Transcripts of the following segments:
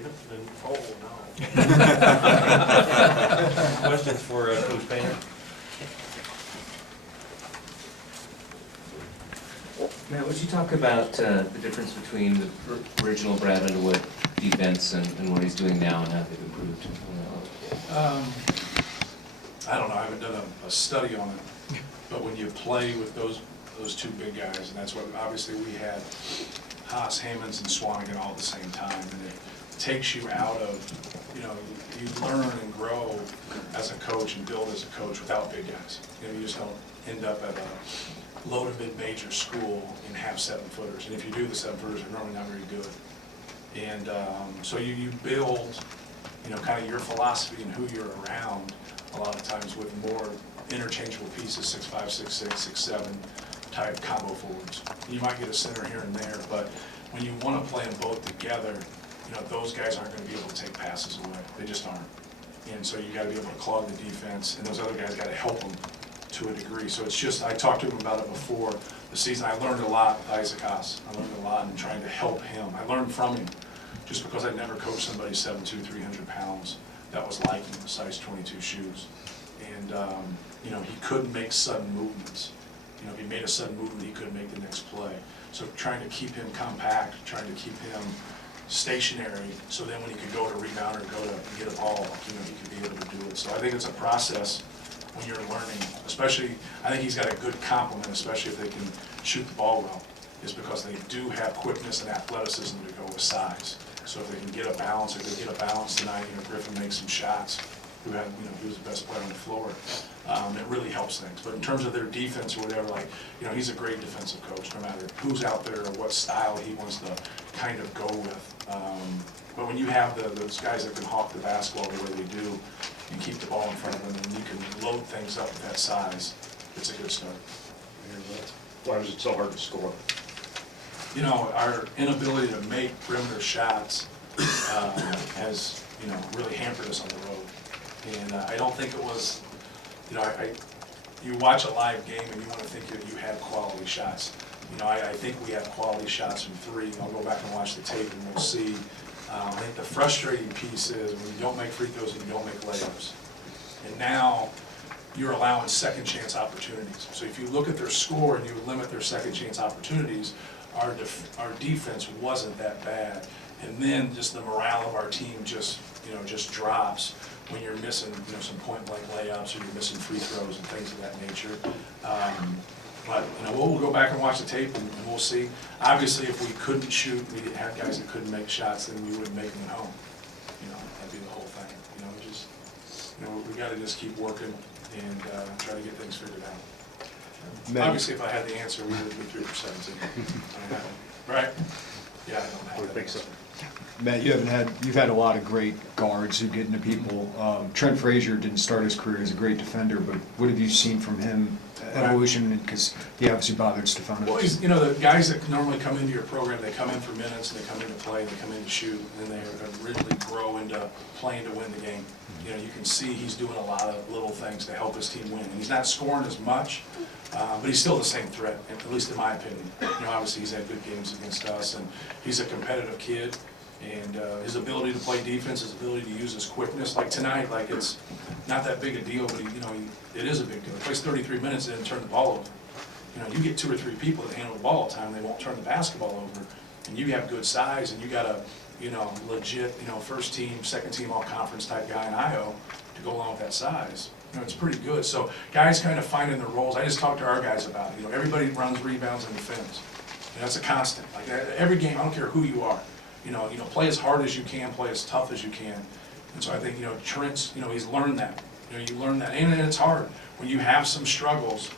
even? Oh, no. Questions for Coach Painter? Matt, would you talk about the difference between the original Brad Underwood defense and what he's doing now and how they've improved? I don't know, I haven't done a study on it, but when you play with those two big guys, and that's what, obviously we had Haas, Hammonds, and Swanigan all at the same time, and it takes you out of, you learn and grow as a coach and build as a coach without big guys. You just don't end up at a low to mid-major school and have 7-footers, and if you do, the 7-footers are normally not very good. And so you build, kind of your philosophy and who you're around a lot of times with more interchangeable pieces, 6'5", 6'6", 6'7", type combo forwards. You might get a center here and there, but when you want to play them both together, those guys aren't going to be able to take passes away. They just aren't. And so you got to be able to clog the defense, and those other guys got to help them to a degree. So it's just, I talked to him about it before the season. I learned a lot with Isaac Haas. I learned a lot in trying to help him. I learned from him, just because I'd never coached somebody 7'2", 300 pounds that was like him, size 22 shoes. And he couldn't make sudden movements. If he made a sudden movement, he couldn't make the next play. So trying to keep him compact, trying to keep him stationary, so then when he could go to rebound or go to get a ball, he could be able to do it. So I think it's a process when you're learning, especially, I think he's got a good complement, especially if they can shoot the ball well, is because they do have quickness and athleticism to go with size. So if they can get a balance, or they get a balance tonight, Griffin makes some shots, who had, he was the best player on the floor. It really helps things. But in terms of their defense or whatever, he's a great defensive coach, no matter who's out there or what style he wants to kind of go with. But when you have those guys that can hawk the basketball the way they do and keep the ball in front of them, and you can load things up with that size, it's a good start. Why was it so hard to score? Our inability to make perimeter shots has, really hampered us on the road. And I don't think it was, you watch a live game and you want to think that you have quality shots. I think we have quality shots from three. I'll go back and watch the tape and we'll see. I think the frustrating piece is when you don't make free throws and you don't make layups. And now you're allowing second chance opportunities. So if you look at their score and you limit their second chance opportunities, our defense wasn't that bad. And then just the morale of our team just drops when you're missing, some point-blank layups, or you're missing free throws and things of that nature. But we'll go back and watch the tape and we'll see. Obviously, if we couldn't shoot, we had guys that couldn't make shots, then we wouldn't make them at home. That'd be the whole thing. We got to just keep working and try to get things figured out. Obviously, if I had the answer, we would be 3 for 17. Right? Yeah, I don't have that. I think so. Matt, you've had a lot of great guards who get into people. Trent Frazier didn't start his career as a great defender, but what have you seen from him, evolution, because he obviously bothered Stefano? Well, the guys that normally come into your program, they come in for minutes, and they come in to play, and they come in to shoot, and then they originally grow into playing to win the game. You can see he's doing a lot of little things to help his team win. And he's not scoring as much, but he's still the same threat, at least in my opinion. Obviously he's had good games against us, and he's a competitive kid. And his ability to play defense, his ability to use his quickness, like tonight, it's not that big a deal, but it is a big deal. He plays 33 minutes and then turn the ball over. You get 2 or 3 people that handle the ball all the time, they won't turn the basketball over. And you have good size, and you got a legit, first team, second team all-conference type guy in IO to go along with that size. It's pretty good. So guys kind of finding their roles. I just talked to our guys about it. Everybody runs, rebounds, and defends. And that's a constant. Every game, I don't care who you are. Play as hard as you can, play as tough as you can. And so I think, Trent's, he's learned that. You learn that, and it's hard. When you have some struggles,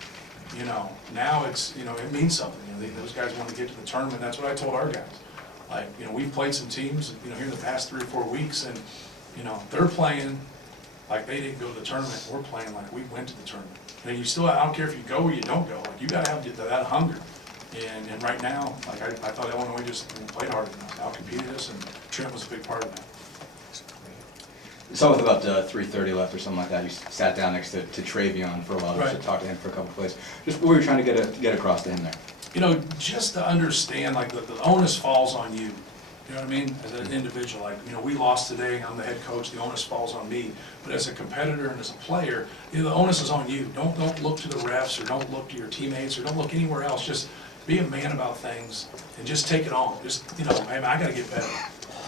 now it's, it means something. Those guys want to get to the tournament. That's what I told our guys. We've played some teams, here in the past 3 or 4 weeks, and, they're playing like they didn't go to the tournament. We're playing like we went to the tournament. And you still, I don't care if you go or you don't go. You got to have that hunger. And right now, I thought Illinois just played hard enough, out-competed us, and Trent was a big part of that. So with about 3:30 left or something like that, you sat down next to Treyvion for a while, just to talk to him for a couple of plays. Just what were you trying to get across to him there? Just to understand, the onus falls on you. You know what I mean? As an individual, like, you know, we lost today, I'm the head coach, the onus falls on me. But as a competitor and as a player, you know, the onus is on you. Don't look to the refs, or don't look to your teammates, or don't look anywhere else. Just be a man about things and just take it on. Just, you know, hey, man, I gotta get better.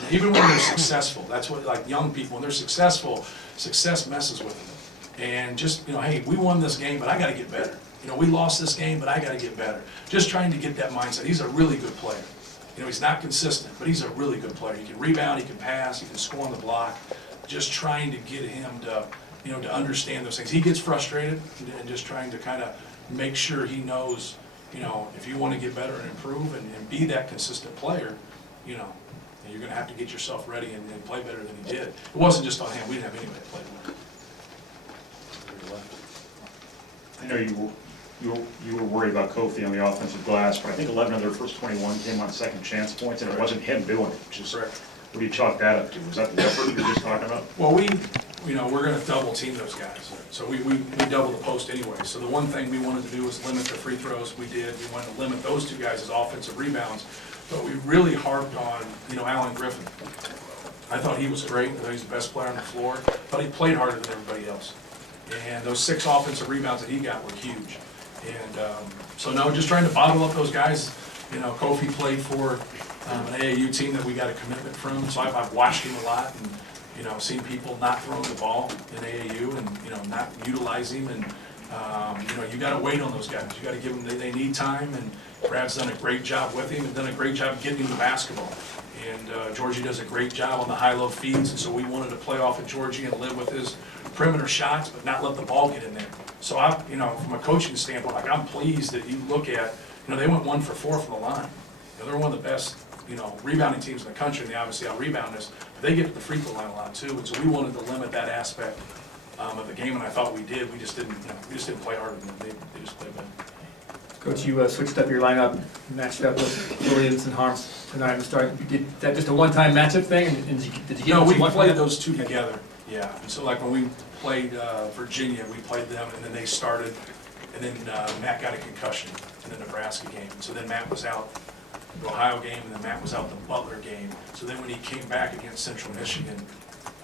And even when they're successful, that's what, like young people, when they're successful, success messes with them. And just, you know, hey, we won this game, but I gotta get better. You know, we lost this game, but I gotta get better. Just trying to get that mindset. He's a really good player. You know, he's not consistent, but he's a really good player. He can rebound, he can pass, he can score on the block. Just trying to get him to, you know, to understand those things. He gets frustrated, and just trying to kind of make sure he knows, you know, if you want to get better and improve and be that consistent player, you know, you're going to have to get yourself ready and play better than he did. It wasn't just on him. We didn't have anybody that played well. I know you were worried about Kofi on the offensive glass, but I think 11 of their first 21 came on second chance points, and it wasn't him doing it. Just, Correct. what do you chalk that up to? Was that the effort you were just talking about? Well, you know, we're going to double team those guys. So we double the post anyway. So the one thing we wanted to do was limit the free throws. We did. We wanted to limit those two guys as offensive rebounds. But we really harped on, you know, Alan Griffin. I thought he was great. I thought he's the best player on the floor. But he played harder than everybody else. And those 6 offensive rebounds that he got were huge. And so no, just trying to bottle up those guys. You know, Kofi played for an AAU team that we got a commitment from. So I've watched him a lot, and you know, seen people not throwing the ball in AAU, and you know, not utilize him. And you know, you got to wait on those guys. You got to give them. They need time. And Brad's done a great job with him, and done a great job getting him the basketball. And Georgie does a great job on the high-low feeds. And so we wanted to play off of Georgie and live with his perimeter shots, but not let the ball get in there. So I, you know, from a coaching standpoint, like I'm pleased that you look at, you know, they went 1 for 4 from the line. You know, they're one of the best, you know, rebounding teams in the country, and they obviously out-rebound us, but they get to the free throw line a lot too. And so we wanted to limit that aspect of the game, and I thought we did. We just didn't, you know, we just didn't play harder than them. They just played better. Coach, you switched up your lineup, matched up with Williams and Harms tonight. Did that just a one-time matchup thing? And did you get No, we one played those two together, yeah. And so like when we played Virginia, we played them, and then they started, and then Matt got a concussion in the Nebraska game. So then Matt was out the Ohio game, and then Matt was out the Butler game. So then when he came back against Central Michigan,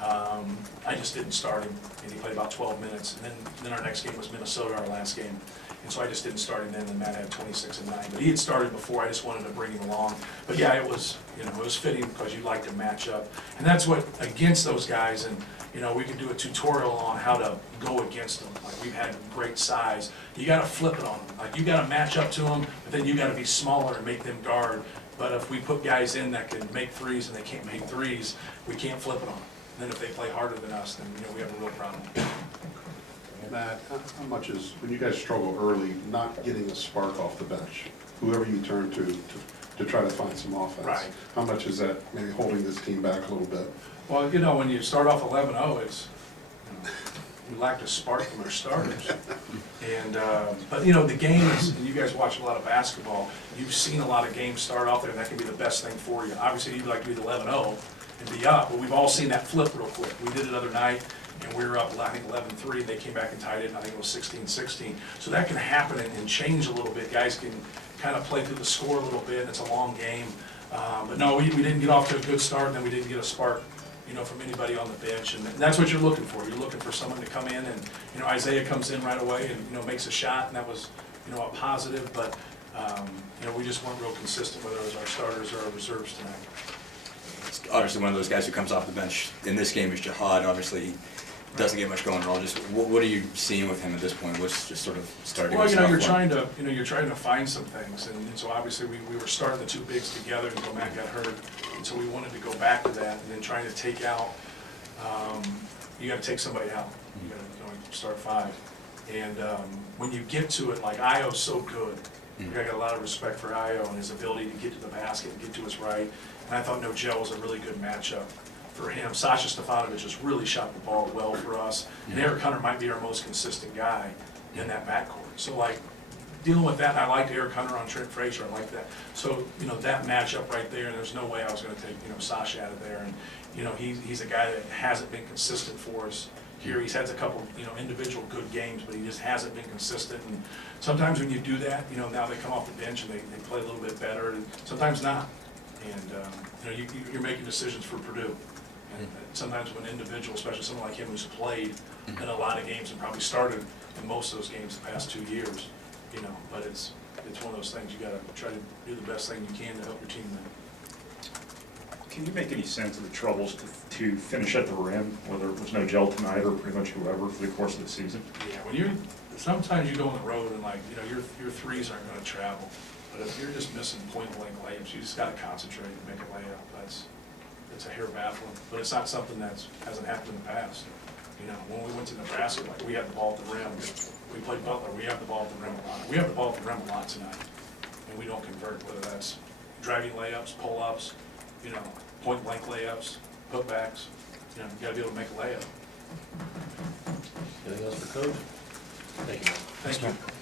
I just didn't start him, and he played about 12 minutes. And then our next game was Minnesota, our last game. And so I just didn't start him then, and Matt had 26 and 9. But he had started before, I just wanted to bring him along. But yeah, it was, you know, it was fitting because you like to match up. And that's what, against those guys, and you know, we can do a tutorial on how to go against them. Like we've had great size. You gotta flip it on them. Like you gotta match up to them, but then you gotta be smaller and make them guard. But if we put guys in that can make threes and they can't make threes, we can't flip it on them. And then if they play harder than us, then you know we have a real problem. Matt, how much is, when you guys struggle early, not getting a spark off the bench, whoever you turn to try to find some offense? Right. How much is that maybe holding this team back a little bit? Well, you know, when you start off 11-0, it's, you know, we lacked a spark from our starters. And, but you know, the game is, and you guys watch a lot of basketball, you've seen a lot of games start off there, and that can be the best thing for you. Obviously, you'd like to be the 11-0 and be up, but we've all seen that flip real quick. We did it the other night, and we were up, I think, 11-3, they came back and tied it, and I think it was 16-16. So that can happen and change a little bit. Guys can kind of play through the score a little bit, it's a long game. But no, we didn't get off to a good start, and then we didn't get a spark, you know, from anybody on the bench, and that's what you're looking for. You're looking for someone to come in, and you know, Isaiah comes in right away and you know makes a shot, and that was, you know, a positive. But you know, we just weren't real consistent whether it was our starters or our reserves tonight. Obviously, one of those guys who comes off the bench in this game is Jihad. Obviously, he doesn't get much going at all. Just what are you seeing with him at this point? What's just sort of starting? Well, you know, you're trying to find some things, and so obviously we were starting the two bigs together until Matt got hurt, and so we wanted to go back to that, and then trying to take out. You got to take somebody out. You got to start 5, and when you get to it, like Io's so good. I got a lot of respect for Io and his ability to get to the basket and get to his right. And I thought Nogel was a really good matchup for him. Sasha Stefanovic just really shot the ball well for us. And Eric Hunter might be our most consistent guy in that backcourt. So like dealing with that, I liked Eric Hunter on Trent Frazier. I like that. So, you know, that matchup right there, and there's no way I was going to take, you know, Sasha out of there. And, you know, he's a guy that hasn't been consistent for us here. He's had a couple, you know, individual good games, but he just hasn't been consistent. And sometimes when you do that, you know, now they come off the bench and they play a little bit better, and sometimes not. And, you're making decisions for Purdue. And sometimes when individual, especially someone like him who's played in a lot of games and probably started in most of those games the past 2 years, but it's one of those things, you gotta try to do the best thing you can to help your team win. Can you make any sense of the troubles to finish at the rim, whether it was no gel tonight or pretty much whoever for the course of the season? Yeah, sometimes you go on the road and your threes aren't gonna travel, but if you're just missing point blank layups, you just gotta concentrate and make a layup. It's a hair baffling, but it's not something that hasn't happened in the past. When we went to Nebraska, we had the ball at the rim. We played Butler, we have the ball at the rim a lot. We have the ball at the rim a lot tonight, and we don't convert, whether that's driving layups, pull-ups, point blank layups, putbacks. You gotta be able to make a layup. Anything else for Coach? Thank you. Thank you.